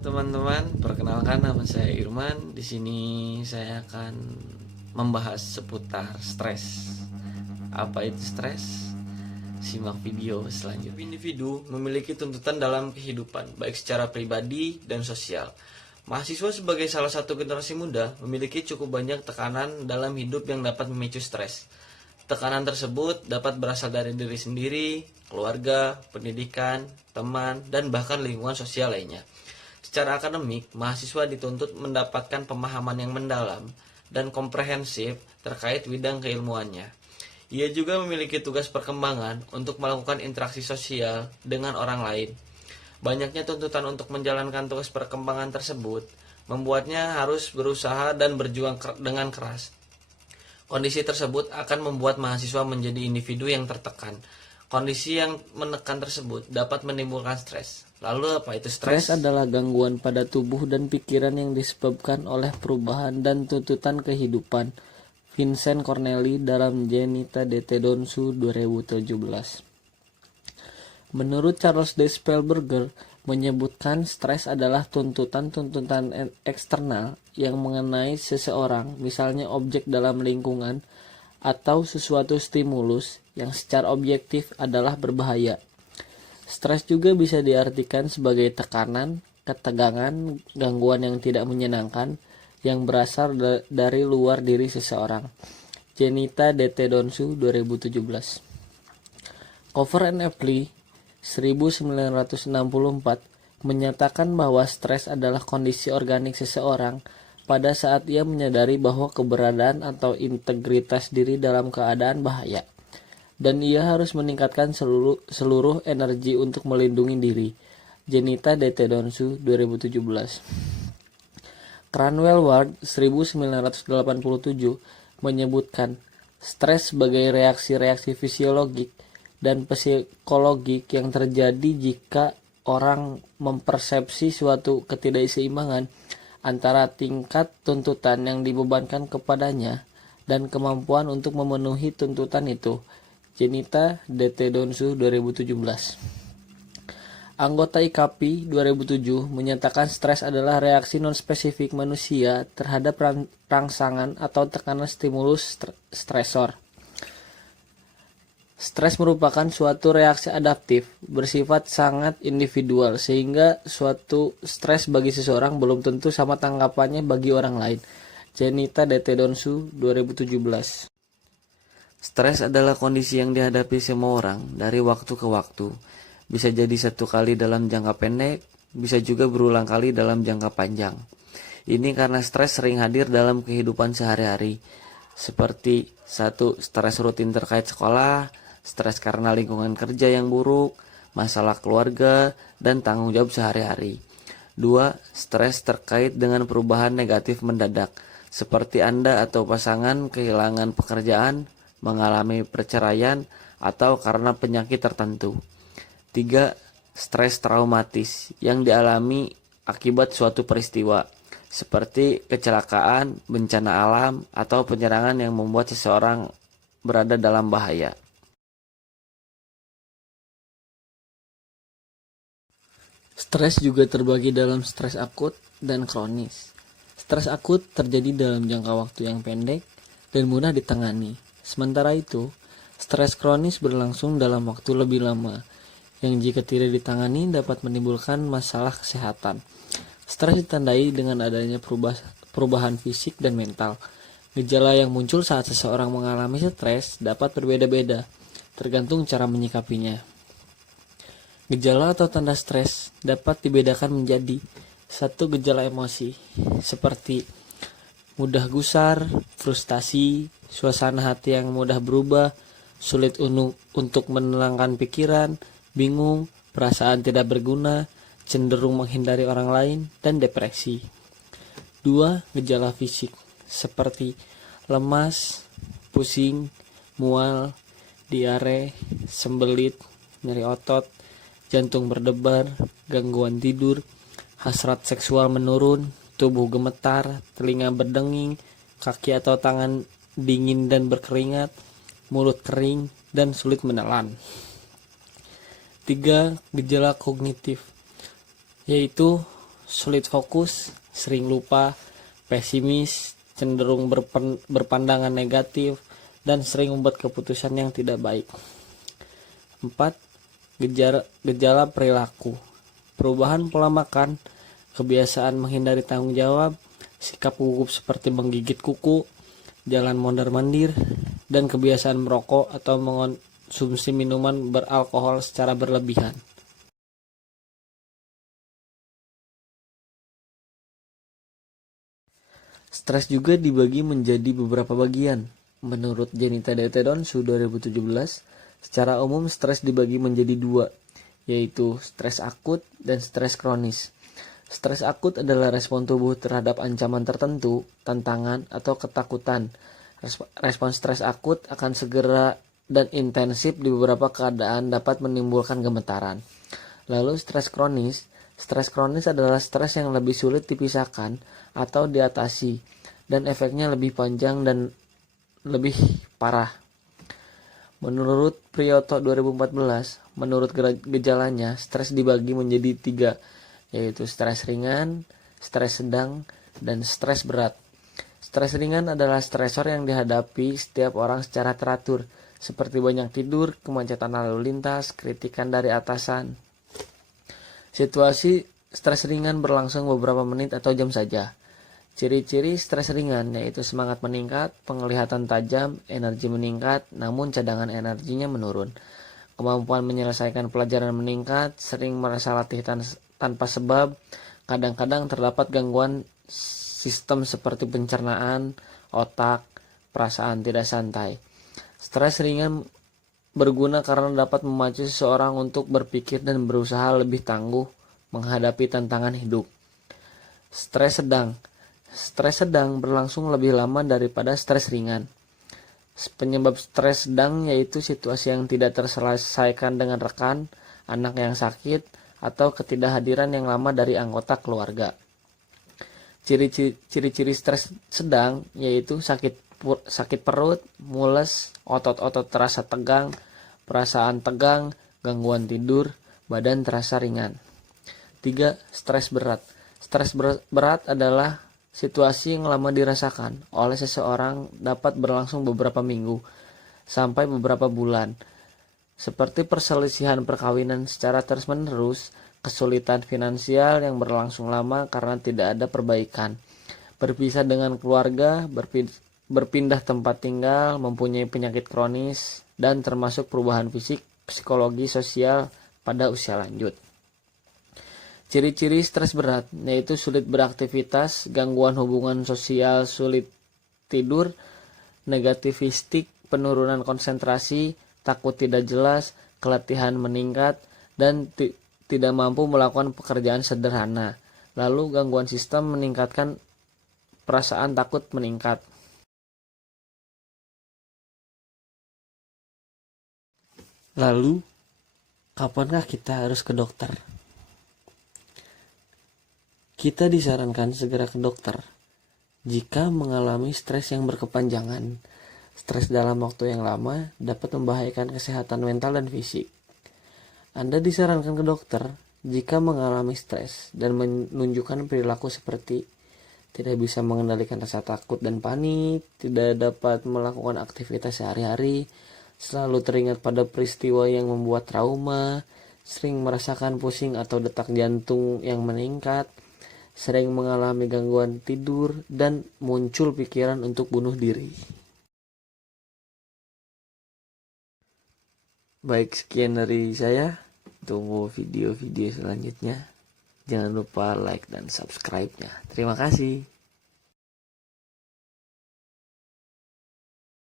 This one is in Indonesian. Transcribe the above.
Teman-teman, perkenalkan nama saya Irman. Di sini saya akan membahas seputar stres. Apa itu stres? Simak video selanjutnya. Individu memiliki tuntutan dalam kehidupan, baik secara pribadi dan sosial. Mahasiswa sebagai salah satu generasi muda memiliki cukup banyak tekanan dalam hidup yang dapat memicu stres. Tekanan tersebut dapat berasal dari diri sendiri, keluarga, pendidikan, teman, dan bahkan lingkungan sosial lainnya. Secara akademik, mahasiswa dituntut mendapatkan pemahaman yang mendalam dan komprehensif terkait bidang keilmuannya. Ia juga memiliki tugas perkembangan untuk melakukan interaksi sosial dengan orang lain. Banyaknya tuntutan untuk menjalankan tugas perkembangan tersebut membuatnya harus berusaha dan berjuang dengan keras. Kondisi tersebut akan membuat mahasiswa menjadi individu yang tertekan. Kondisi yang menekan tersebut dapat menimbulkan stres. Lalu apa itu stres? Stres adalah gangguan pada tubuh dan pikiran yang disebabkan oleh perubahan dan tuntutan kehidupan. Vincent Cornelli dalam Genita DT Donsu 2017. Menurut Charles D. Spellberger, menyebutkan stres adalah tuntutan-tuntutan eksternal yang mengenai seseorang, misalnya objek dalam lingkungan, atau sesuatu stimulus yang secara objektif adalah berbahaya. Stres juga bisa diartikan sebagai tekanan, ketegangan, gangguan yang tidak menyenangkan yang berasal dari luar diri seseorang. Genita DT Donsu 2017. Cover and Epley 1964 menyatakan bahwa stres adalah kondisi organik seseorang pada saat ia menyadari bahwa keberadaan atau integritas diri dalam keadaan bahaya, dan ia harus meningkatkan seluruh energi untuk melindungi diri. Genita DT Donsu 2017. Cranwell Ward 1987 menyebutkan stres sebagai reaksi-reaksi fisiologik dan psikologik yang terjadi jika orang mempersepsi suatu ketidakseimbangan antara tingkat tuntutan yang dibebankan kepadanya dan kemampuan untuk memenuhi tuntutan itu. Genita DT Donsu 2017. Anggota IKP 2007 menyatakan stres adalah reaksi non-spesifik manusia terhadap rangsangan atau tekanan stimulus stresor. Stres merupakan suatu reaksi adaptif bersifat sangat individual, sehingga suatu stres bagi seseorang belum tentu sama tanggapannya bagi orang lain. Genita DT Donsu 2017. Stres adalah kondisi yang dihadapi semua orang dari waktu ke waktu. Bisa jadi satu kali dalam jangka pendek, bisa juga berulang kali dalam jangka panjang. Ini karena stres sering hadir dalam kehidupan sehari-hari, seperti 1. Stres rutin terkait sekolah, stres karena lingkungan kerja yang buruk, masalah keluarga, dan tanggung jawab sehari-hari. 2. Stres terkait dengan perubahan negatif mendadak, seperti Anda atau pasangan kehilangan pekerjaan, mengalami perceraian, atau karena penyakit tertentu. 3. Stres traumatis yang dialami akibat suatu peristiwa, seperti kecelakaan, bencana alam, atau penyerangan yang membuat seseorang berada dalam bahaya. Stres juga terbagi dalam stres akut dan kronis. Stres akut terjadi dalam jangka waktu yang pendek dan mudah ditangani. Sementara itu, stres kronis berlangsung dalam waktu lebih lama, yang jika tidak ditangani dapat menimbulkan masalah kesehatan. Stres ditandai dengan adanya perubahan fisik dan mental. Gejala yang muncul saat seseorang mengalami stres dapat berbeda-beda, tergantung cara menyikapinya. Gejala atau tanda stres dapat dibedakan menjadi 1. Gejala emosi, seperti mudah gusar, frustasi, suasana hati yang mudah berubah, sulit untuk menenangkan pikiran, bingung, perasaan tidak berguna, cenderung menghindari orang lain, dan depresi. 2. Gejala fisik, seperti lemas, pusing, mual, diare, sembelit, nyeri otot, jantung berdebar, gangguan tidur, hasrat seksual menurun, tubuh gemetar, telinga berdenging, kaki atau tangan dingin dan berkeringat, mulut kering, dan sulit menelan. 3. Gejala kognitif, yaitu sulit fokus, sering lupa, pesimis, cenderung berpandangan negatif, dan sering membuat keputusan yang tidak baik. 4. Gejala perilaku. Perubahan pola makan, kebiasaan menghindari tanggung jawab, sikap gugup seperti menggigit kuku, jalan mondar-mandir, dan kebiasaan merokok atau mengonsumsi minuman beralkohol secara berlebihan. Stres juga dibagi menjadi beberapa bagian. Menurut Jenita Detedonsu 2017, secara umum stres dibagi menjadi dua, yaitu stres akut dan stres kronis. Stres akut adalah respon tubuh terhadap ancaman tertentu, tantangan, atau ketakutan. Respon stres akut akan segera dan intensif di beberapa keadaan dapat menimbulkan gemetaran. Lalu stres kronis. Stres kronis adalah stres yang lebih sulit dipisahkan atau diatasi, dan efeknya lebih panjang dan lebih parah. Menurut Priyoto 2014, menurut gejalanya, stres dibagi menjadi 3, yaitu stres ringan, stres sedang, dan stres berat. Stres ringan adalah stresor yang dihadapi setiap orang secara teratur, seperti banyak tidur, kemacetan lalu lintas, kritikan dari atasan. Situasi stres ringan berlangsung beberapa menit atau jam saja. Ciri-ciri stres ringan yaitu semangat meningkat, penglihatan tajam, energi meningkat, namun cadangan energinya menurun. Kemampuan menyelesaikan pelajaran meningkat, sering merasa letih tanpa sebab, kadang-kadang terdapat gangguan sistem seperti pencernaan, otak, perasaan tidak santai. Stres ringan berguna karena dapat memacu seseorang untuk berpikir dan berusaha lebih tangguh menghadapi tantangan hidup. Stres sedang. Stres sedang berlangsung lebih lama daripada stres ringan. Penyebab stres sedang yaitu situasi yang tidak terselesaikan dengan rekan, anak yang sakit, atau ketidakhadiran yang lama dari anggota keluarga. Ciri-ciri stres sedang yaitu sakit perut, mules, otot-otot terasa tegang, perasaan tegang, gangguan tidur, badan terasa ringan. 3. Stres berat. Stres berat adalah situasi yang lama dirasakan oleh seseorang, dapat berlangsung beberapa minggu sampai beberapa bulan, seperti perselisihan perkawinan secara terus-menerus, kesulitan finansial yang berlangsung lama karena tidak ada perbaikan, berpisah dengan keluarga, berpindah tempat tinggal, mempunyai penyakit kronis, dan termasuk perubahan fisik, psikologi, sosial pada usia lanjut. Ciri-ciri stres berat yaitu sulit beraktivitas, gangguan hubungan sosial, sulit tidur, negativistik, penurunan konsentrasi, takut tidak jelas, keletihan meningkat, dan tidak mampu melakukan pekerjaan sederhana. Lalu gangguan sistem meningkatkan perasaan takut meningkat. Lalu, kapankah kita harus ke dokter? Kita disarankan segera ke dokter jika mengalami stres yang berkepanjangan. Stres dalam waktu yang lama dapat membahayakan kesehatan mental dan fisik. Anda disarankan ke dokter jika mengalami stres dan menunjukkan perilaku seperti tidak bisa mengendalikan rasa takut dan panik, tidak dapat melakukan aktivitas sehari-hari, selalu teringat pada peristiwa yang membuat trauma, sering merasakan pusing atau detak jantung yang meningkat, sering mengalami gangguan tidur, dan muncul pikiran untuk bunuh diri. Baik, sekian dari saya. Tunggu video-video selanjutnya. Jangan lupa like dan subscribe-nya. Terima kasih.